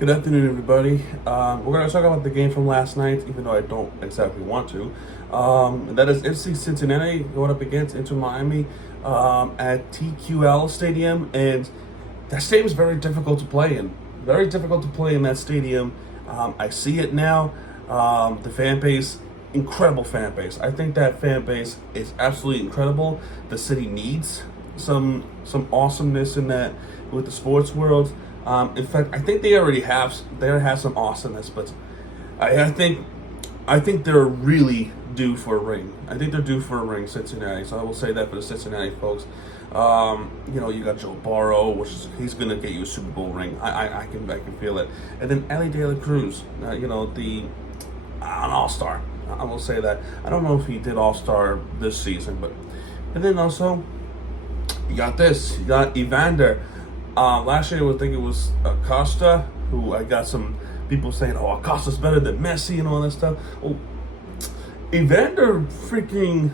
Good afternoon, everybody. We're going to talk about the game from last night, even though I don't exactly want to. That is FC Cincinnati going up against Inter Miami at TQL Stadium, and that stadium is very difficult to play in. Very difficult to play in that stadium. I see it now. The fan base, incredible fan base. I think that fan base is absolutely incredible. The city needs some awesomeness in that with the sports world. In fact, I think they already have some awesomeness, but I think they're really due for a ring. I think they're due for a ring, Cincinnati. So I will say that for the Cincinnati folks. You got Joe Burrow, he's gonna get you a Super Bowl ring. I can feel it. And then Ellie De La Cruz, an All-Star. I will say that. I don't know if he did All-Star this season, but and then also you got Evander. Last year, I think it was Acosta, who I got some people saying, "Oh, Acosta's better than Messi" and all that stuff. Well, Evander freaking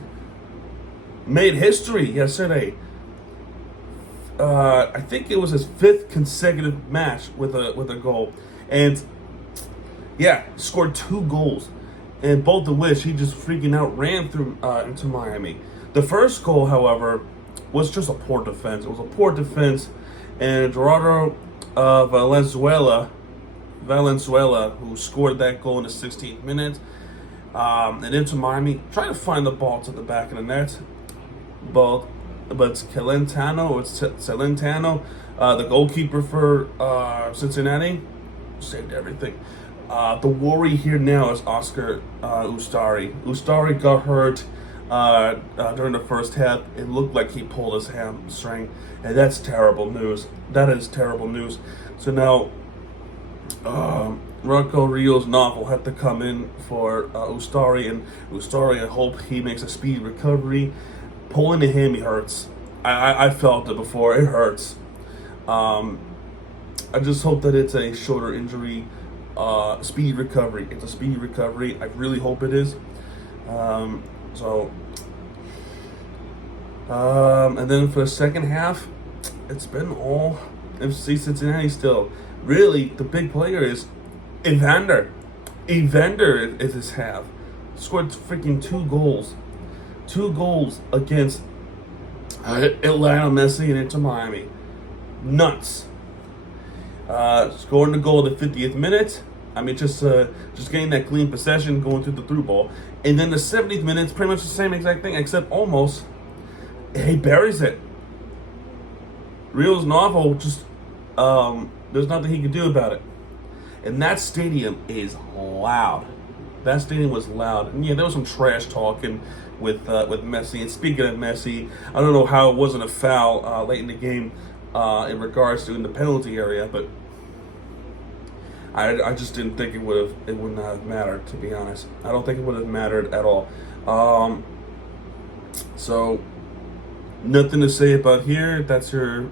made history yesterday. I think it was his 5th consecutive match with a goal, and yeah, scored 2 goals, and both of which he just freaking outran through into Miami. The first goal, however, was just a poor defense. It was a poor defense. And Gerardo Valenzuela, who scored that goal in the 16th minute, and into Miami, trying to find the ball to the back of the net, but Celentano, the goalkeeper for Cincinnati, saved everything. The worry here now is Oscar Ustari. Ustari got hurt during the first half. It looked like he pulled his hamstring, and that's terrible news. That is terrible news. So now, Rocco Rio's knock will have to come in for Ustari, and Ustari, I hope he makes a speedy recovery. Pulling the hammy hurts. I felt it before. It hurts. I just hope that it's a shorter injury, speedy recovery. It's a speedy recovery. I really hope it is. And then for the second half, it's been all FC Cincinnati still. Really, the big player is Evander. Evander is his half. Scored freaking 2 goals. 2 goals against Atlanta, Messi, and Inter Miami. Nuts. Scoring the goal at the 50th minute. I mean, just getting that clean possession, going through the through ball. And then the 70th minute, pretty much the same exact thing, except almost, he buries it. Rio's novel just, there's nothing he can do about it. And that stadium is loud. That stadium was loud. And yeah, there was some trash talking with Messi. And speaking of Messi, I don't know how it wasn't a foul late in the game in regards to in the penalty area, but I just didn't think it would not have mattered, to be honest. I don't think it would have mattered at all. So nothing to say about here. That's your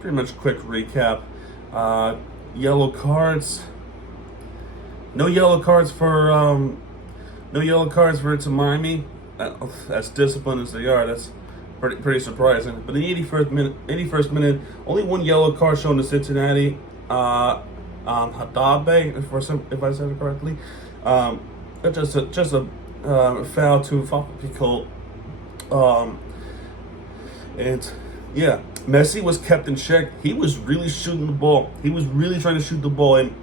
pretty much quick recap. Yellow cards. No yellow cards for Inter Miami. As disciplined as they are, that's pretty surprising. But in the 81st minute, only 1 yellow card shown to Cincinnati. Hadabe, if I said it correctly, just a foul to Fapico, and yeah, Messi was kept in check. He was really shooting the ball. He was really trying to shoot the ball, and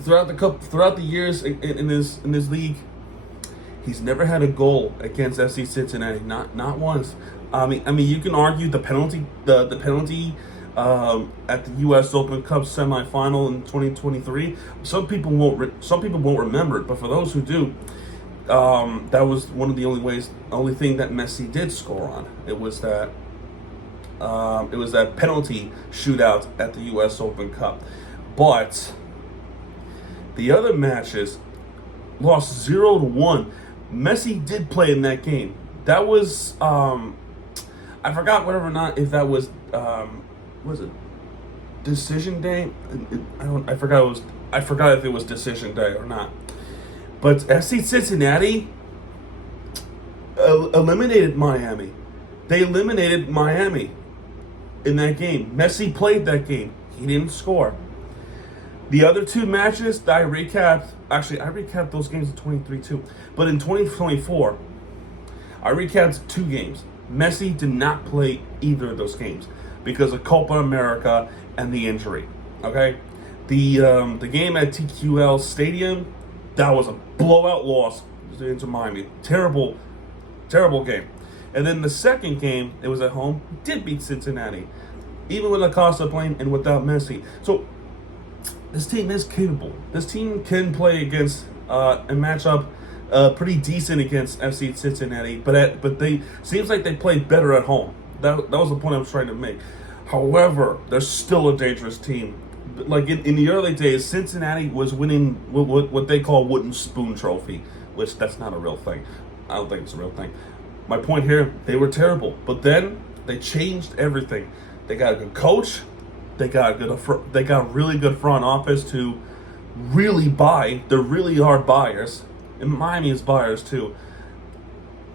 throughout the years in this league, he's never had a goal against FC Cincinnati, not once. I mean, you can argue the penalty, the penalty. At the U.S. Open Cup semifinal in 2023, some people won't remember it, but for those who do, that was one of the only thing that Messi did score on. It was that penalty shootout at the U.S. Open Cup. But the other matches lost 0-1. Messi did play in that game. That was I forgot whether or not if that was. Was it decision day? I forgot if it was decision day or not. But FC Cincinnati eliminated Miami. They eliminated Miami in that game. Messi played that game. He didn't score. The other two matches that I recapped those games in 23 too. But in 2024, I recapped 2 games. Messi did not play either of those games because of Copa America and the injury. Okay? The game at TQL Stadium, that was a blowout loss into Miami. Terrible game. And then the second game, it was at home, did beat Cincinnati. Even with Acosta playing and without Messi. So, this team is capable. This team can play against and match up pretty decent against FC Cincinnati, but they seems like they play better at home. That was the point I was trying to make. However, they're still a dangerous team. Like in the early days, Cincinnati was winning what they call wooden spoon trophy, which that's not a real thing. I don't think it's a real thing. My point here, they were terrible, but then they changed everything. They got a good coach. They got a really good front office to really buy. They really are buyers, and Miami is buyers too.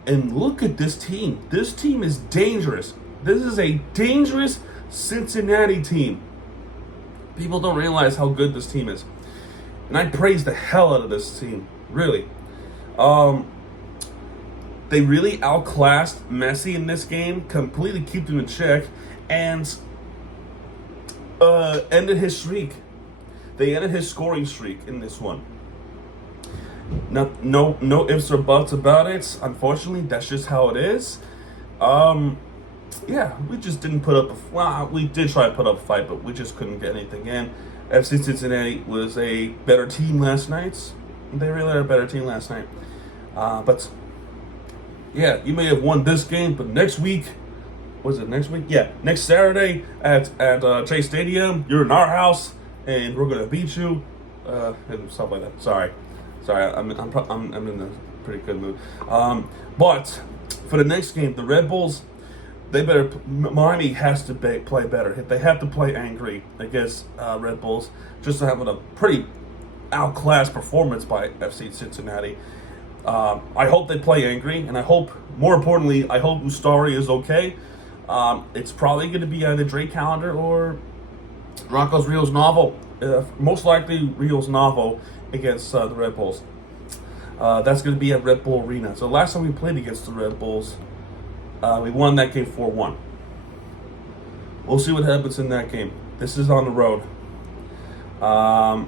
And look at this team. This team is dangerous. This is a dangerous Cincinnati team. People don't realize how good this team is, and I praise the hell out of this team. Really, they really outclassed Messi in this game. Completely kept him in check, and ended his streak. They ended his scoring streak in this one. No ifs or buts about it. Unfortunately, that's just how it is. Yeah, we just didn't put up we did try to put up a fight, but we just couldn't get anything in. FC Cincinnati was a better team last night. They really are a better team last night. But yeah, you may have won this game, but next week, was it next week? Yeah, next Saturday at Chase Stadium, you're in our house, and we're gonna beat you, and stuff like that. Sorry, I'm in a pretty good mood. But for the next game, the Red Bulls, Miami has to play better. They have to play angry against Red Bulls just to have a pretty outclassed performance by FC Cincinnati. I hope they play angry, and more importantly, I hope Ustari is okay. It's probably going to be either Drake Calendar or Rocco's Rios Novel. Most likely Rios Novel against the Red Bulls. That's going to be at Red Bull Arena. So last time we played against the Red Bulls, we won that game 4-1. We'll see what happens in that game. This is on the road. Yeah.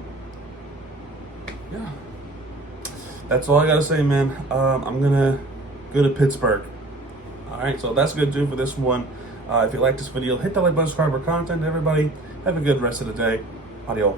That's all I got to say, man. I'm going to go to Pittsburgh. Alright, so that's going to do for this one. If you like this video, hit the like button, subscribe for content. Everybody, have a good rest of the day. Adios.